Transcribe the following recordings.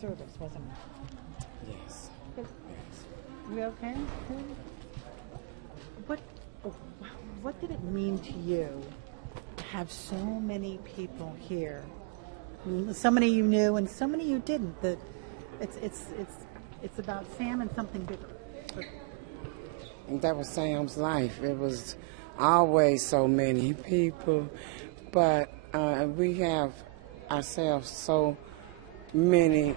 service, wasn't it? Yes. Yes. You okay? Good. What did it mean to you to have so many people here? So many you knew and so many you didn't. That it's about Sam and something bigger. That was Sam's life. It was always so many people, but we have ourselves so many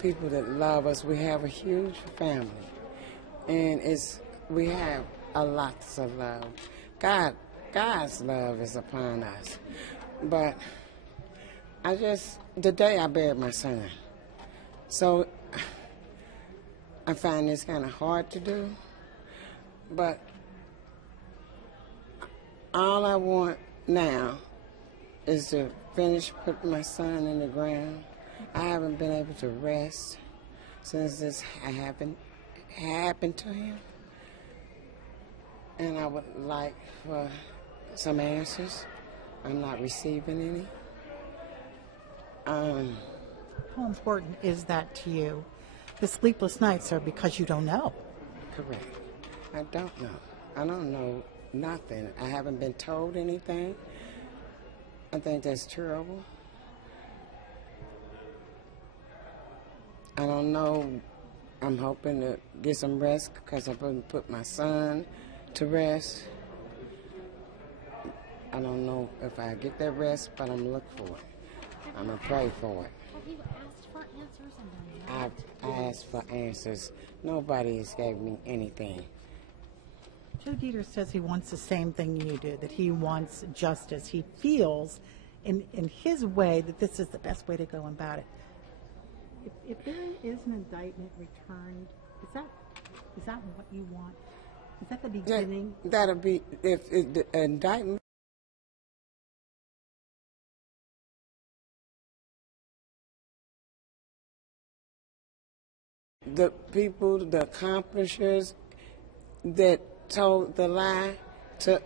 people that love us. We have a huge family, and we have a lot of love. God's love is upon us. But the day I buried my son, so I find this kind of hard to do, but all I want now is to finish putting my son in the ground. I haven't been able to rest since this happened to him. And I would like for some answers. I'm not receiving any. How important is that to you? The sleepless nights are because you don't know. Correct. I don't know. I don't know nothing. I haven't been told anything. I think that's terrible. I don't know. I'm hoping to get some rest because I'm going to put my son to rest. I don't know if I get that rest, but I'm looking for it. I'm going to pray for it. Have you asked for answers? I've asked for answers. Nobody has gave me anything. Joe Dieter says he wants the same thing you do, that he wants justice. He feels in his way that this is the best way to go about it. If there is an indictment returned, is that what you want? Is that the beginning? That'll be, if the indictment. The people, the accomplishers that told the lie,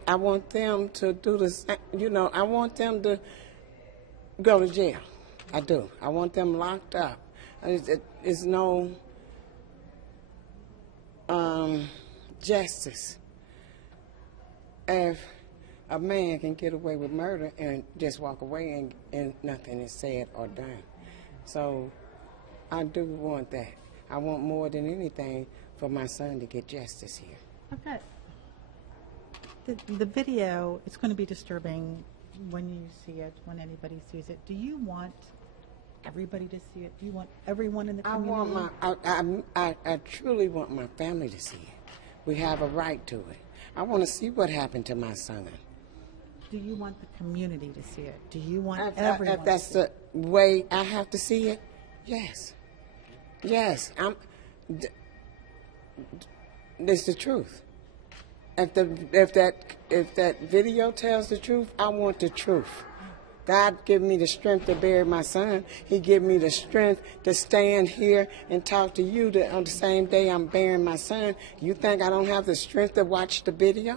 I want them to do the same. I want them to go to jail. I do. I want them locked up. It's no justice if a man can get away with murder and just walk away and nothing is said or done. So I do want that. I want more than anything for my son to get justice here. Okay. The video, it's going to be disturbing when you see it, when anybody sees it. Do you want everybody to see it? Do you want everyone in the community? I truly want my family to see it. We have a right to it. I want to see what happened to my son. Do you want the community to see it? Do you want everyone if that's to see the it? way I have to see it, yes. Yes, it's the truth. If that video tells the truth, I want the truth. God give me the strength to bury my son. He give me the strength to stand here and talk to you on the same day I'm burying my son. You think I don't have the strength to watch the video?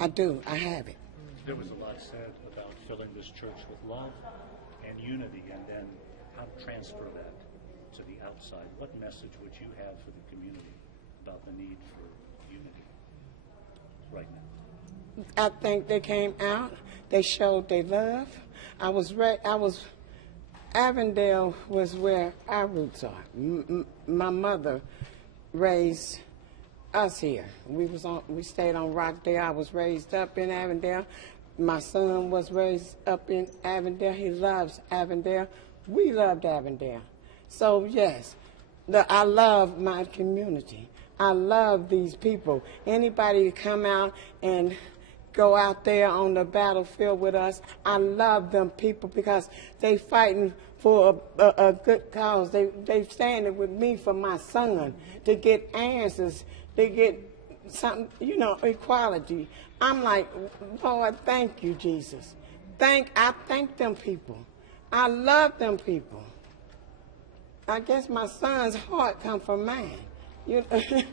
I do. I have it. There was a lot said about filling this church with love and unity, and then how to transfer that to the outside. What message would you have for the community about the need for unity right now? I think they came out. They showed their love. Avondale was where our roots are. My mother raised us here. We stayed on Rockdale. I was raised up in Avondale. My son was raised up in Avondale. He loves Avondale. We loved Avondale. So yes, I love my community. I love these people. Anybody to come out and go out there on the battlefield with us, I love them people because they fighting for a good cause. They standing with me for my son to get answers, to get something, equality. I'm like, Lord, thank you, Jesus. I thank them people. I love them people. I guess my son's heart come from mine. The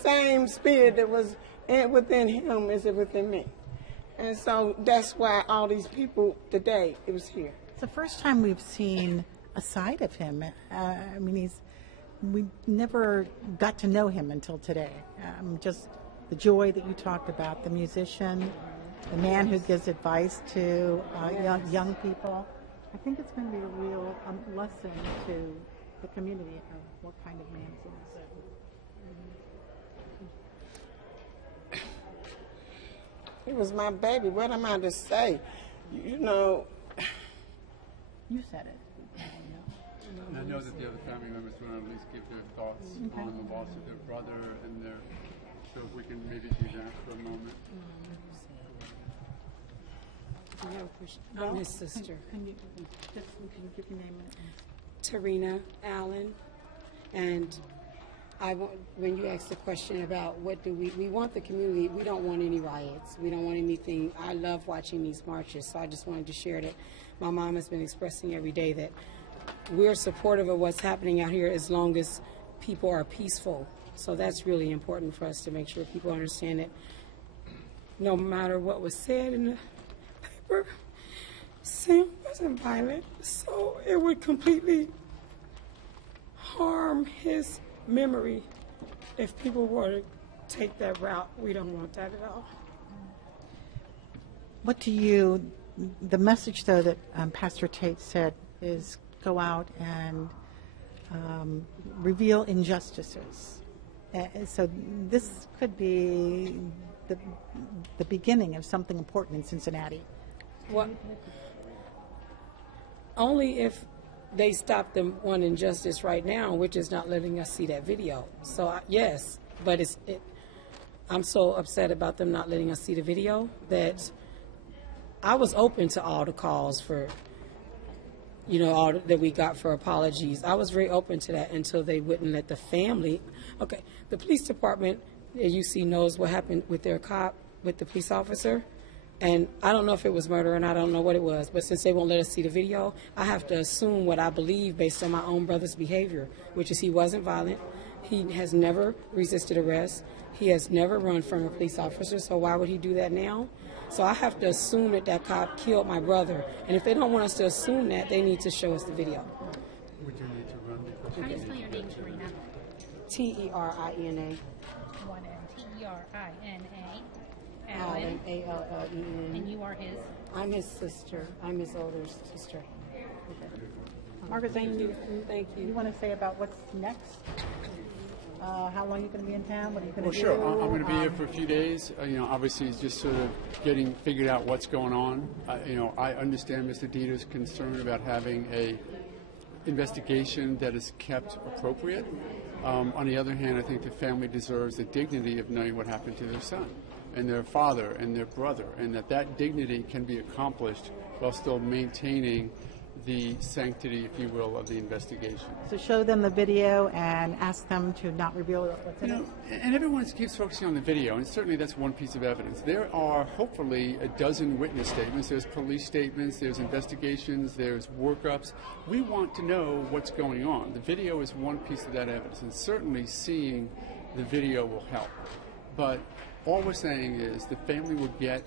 same spirit that was within him is within me. And so that's why all these people today, it was here. It's the first time we've seen a side of him. I mean, we never got to know him until today. Just the joy that you talked about, the musician, the man who gives advice to young people. I think it's going to be a real lesson to the community of what kind of man he is. He was my baby. What am I to say? You know, You said it. And I know that the other family members want to at least give their thoughts on the loss of their brother and their. So if we can maybe do that for a moment. I'm his sister, Can you give your name? Tarina Allen, and when you asked the question about what do we want the community, we don't want any riots. We don't want anything. I love watching these marches, so I just wanted to share that my mom has been expressing every day that we're supportive of what's happening out here as long as people are peaceful. So that's really important for us to make sure people understand that no matter what was said in the paper, Sam wasn't violent, so it would completely harm his memory if people were to take that route. We don't want that at all. What do the message though that Pastor Tate said is go out and reveal injustices. So this could be the beginning of something important in Cincinnati. What? Only if they stop the one injustice right now, which is not letting us see that video. So yes, but I'm so upset about them not letting us see the video that I was open to all the calls for, all that we got for apologies. I was very open to that until they wouldn't let the family. Okay, the police department, as you see, knows what happened with their cop, with the police officer. And I don't know if it was murder and I don't know what it was, but since they won't let us see the video, I have to assume what I believe based on my own brother's behavior, which is he wasn't violent. He has never resisted arrest. He has never run from a police officer, so why would he do that now? So I have to assume that cop killed my brother. And if they don't want us to assume that, they need to show us the video. Would you need to run? How do you spell your name, Tarina? T-E-R-I-N-A. One N. T-E-R-I-N-A. Allen, A-L-L-E-N. And you are his? I'm his sister. I'm his older sister. Margaret, Thank you. Thank You you. want to say about what's next? How long are you going to be in town? What are you going Well, to sure. do? I'm going to be here for a few days. Obviously, just sort of figured out what's going on. I understand Mr. Dieter's concern about having a investigation that is kept appropriate. On the other hand, I think the family deserves the dignity of knowing what happened to their son and their father and their brother, and that dignity can be accomplished while still maintaining the sanctity, if you will, of the investigation. So show them the video and ask them to not reveal what's in it. And everyone keeps focusing on the video, and certainly that's one piece of evidence. There are hopefully a dozen witness statements. There's police statements, there's investigations, there's workups. We want to know what's going on. The video is one piece of that evidence, and certainly seeing the video will help. But all we're saying is the family will get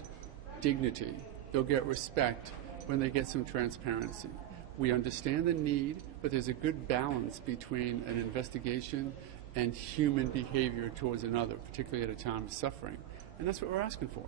dignity, they'll get respect when they get some transparency. We understand the need, but there's a good balance between an investigation and human behavior towards another, particularly at a time of suffering. And that's what we're asking for.